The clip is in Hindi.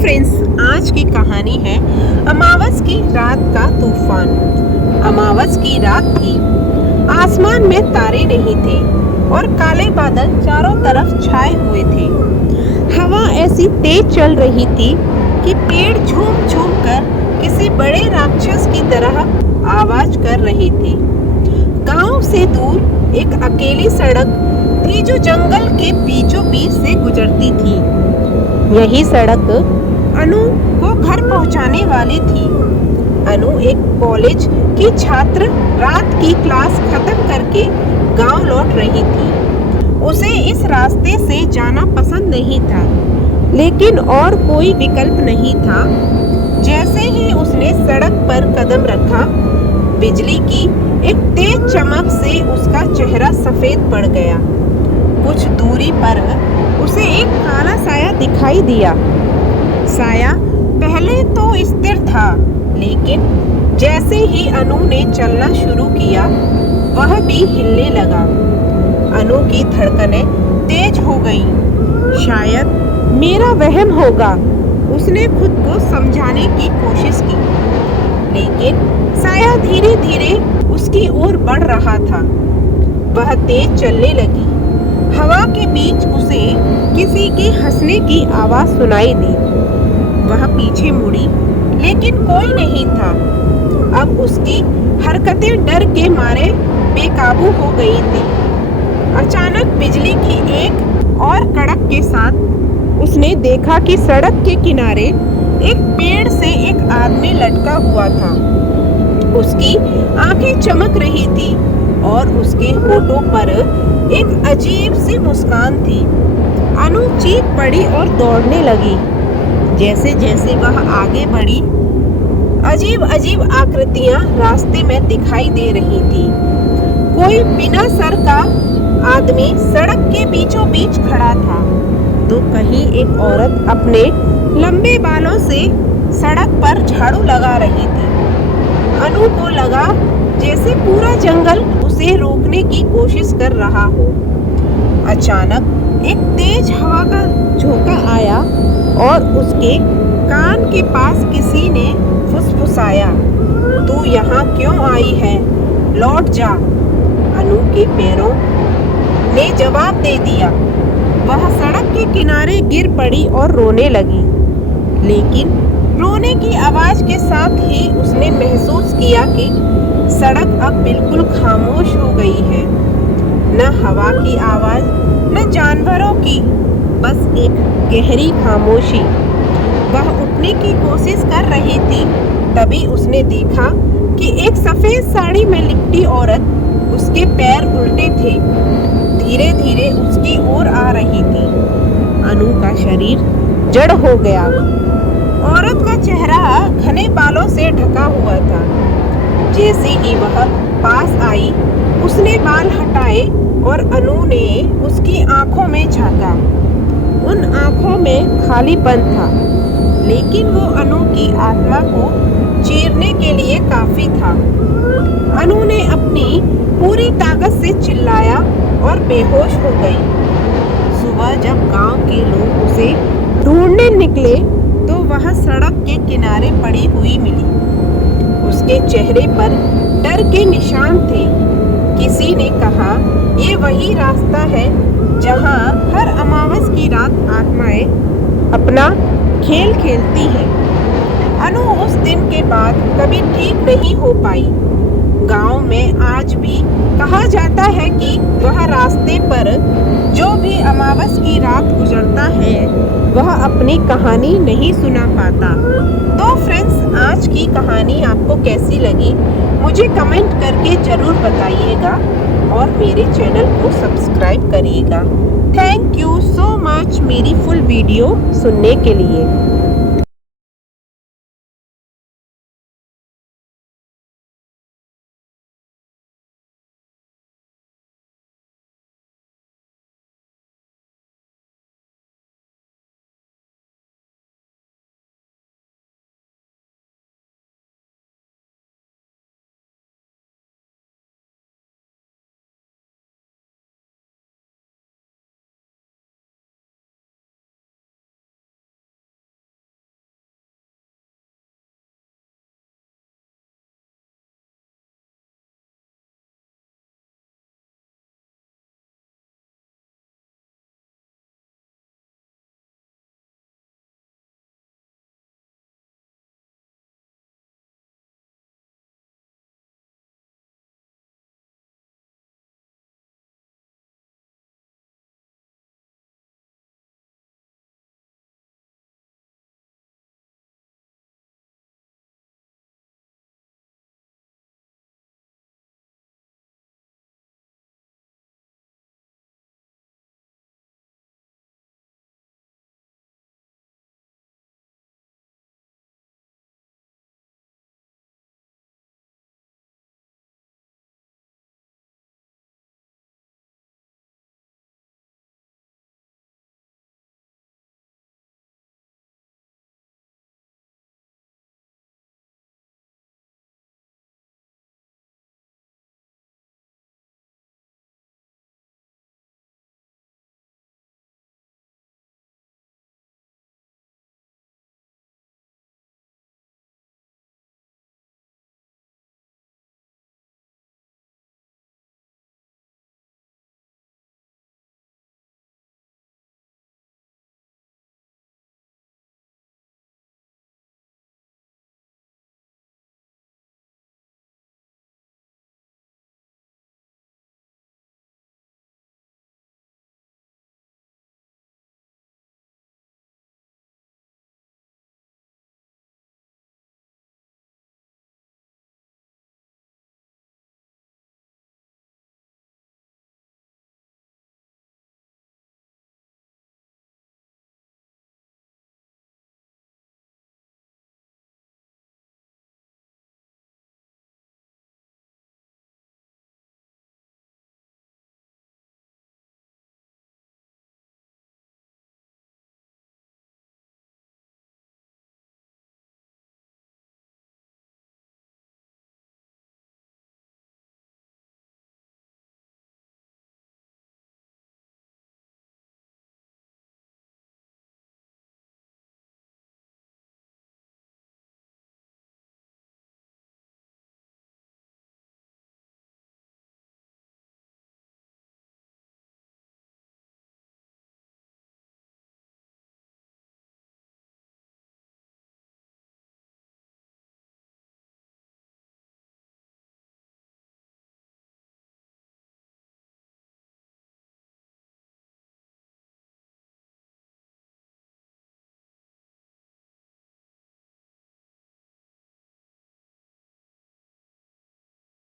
फ्रेंड्स, आज की कहानी है अमावस की रात का तूफान। अमावस की रात थी। आसमान में तारे नहीं थे और काले बादल चारों तरफ छाए हुए थे। हवा ऐसी तेज चल रही थी कि पेड़ झूम झूम कर किसी बड़े राक्षस की तरह आवाज कर रहे थे। गांव से दूर एक अकेली सड़क थी जो जंगल के बीचों बीच से गुजरती थी। यही सड़क अनु को घर पहुंचाने वाली थी। अनु एक कॉलेज की छात्र रात की क्लास खत्म करके गांव लौट रही थी। उसे इस रास्ते से जाना पसंद नहीं था, लेकिन और कोई विकल्प नहीं था। जैसे ही उसने सड़क पर कदम रखा, बिजली की एक तेज चमक से उसका चेहरा सफेद पड़ गया। कुछ दूरी पर उसे एक काला साया दिखाई दिया। साया पहले तो स्थिर था, लेकिन जैसे ही अनु ने चलना शुरू किया, वह भी हिलने लगा। अनु की धड़कनें तेज हो गईं। शायद मेरा वहम होगा, उसने खुद को समझाने की कोशिश की, लेकिन साया धीरे धीरे उसकी ओर बढ़ रहा था। वह तेज चलने लगी। हवा के बीच उसे किसी के हंसने की आवाज सुनाई दी। वह पीछे मुड़ी, लेकिन कोई नहीं था। अब उसकी हरकतें डर के मारे बेकाबू हो गई थी। अचानक बिजली की एक और कड़क के साथ उसने देखा कि सड़क के किनारे एक पेड़ से एक आदमी लटका हुआ था। उसकी आंखें चमक रही थी और उसके होठों पर एक अजीब सी मुस्कान थी। अनु चीख पड़ी और दौड़ने लगी। जैसे जैसे वह आगे बढ़ी, अजीब अजीब आकृतियां रास्ते में दिखाई दे रही थी। कोई बिना सर का आदमी सड़क के बीचों बीच खड़ा था, तो कहीं एक औरत अपने लंबे बालों से सड़क पर झाड़ू लगा रही थी। अनु को लगा जैसे पूरा जंगल उसे रोकने की कोशिश कर रहा हो। अचानक एक तेज हवा का झोंका आया और उसके कान के पास किसी ने फुसफुसाया, "तू यहाँ क्यों आई है? लौट जा।" अनु के पैरों ने जवाब दे दिया। वह सड़क के किनारे गिर पड़ी और रोने लगी, लेकिन रोने की आवाज के साथ ही उसने महसूस किया कि सड़क अब बिल्कुल खामोश हो गई है। न हवा की आवाज, न जानवरों की, बस एक गहरी खामोशी। वह उठने की कोशिश कर रही थी, तभी उसने देखा कि एक सफेद साड़ी में लिपटी औरत, उसके पैर उल्टे थे, धीरे धीरे उसकी ओर आ रही थी। अनु का शरीर जड़ हो गया। औरत का चेहरा घने बालों से ढका हुआ था। जैसे ही वह पास आई, उसने बाल हटाए और अनु ने उसकी आंखों में झांका। उन आंखों में खालीपन था, लेकिन वो अनु की आत्मा को चीरने के लिए काफी था। अनु ने अपनी पूरी ताकत से चिल्लाया और बेहोश हो गई। सुबह जब गांव के लोग उसे ढूंढने निकले, तो वह सड़क के किनारे पड़ी हुई मिली। उसके चेहरे पर डर के निशान थे। किसी ने कहा, ये वही रास्ता है जहां हर अमावस की रात आत्माएं अपना खेल खेलती हैं। अनु उस दिन के बाद कभी ठीक नहीं हो पाई। गांव में आज भी कहा जाता है कि वह रास्ते पर जो भी अमावस की रात गुजरता है, वह अपनी कहानी नहीं सुना पाता। तो फ्रेंड्स, आज की कहानी आपको कैसी लगी मुझे कमेंट करके ज़रूर बताइएगा और मेरे चैनल को सब्सक्राइब करिएगा। थैंक यू सो मच मेरी फुल वीडियो सुनने के लिए।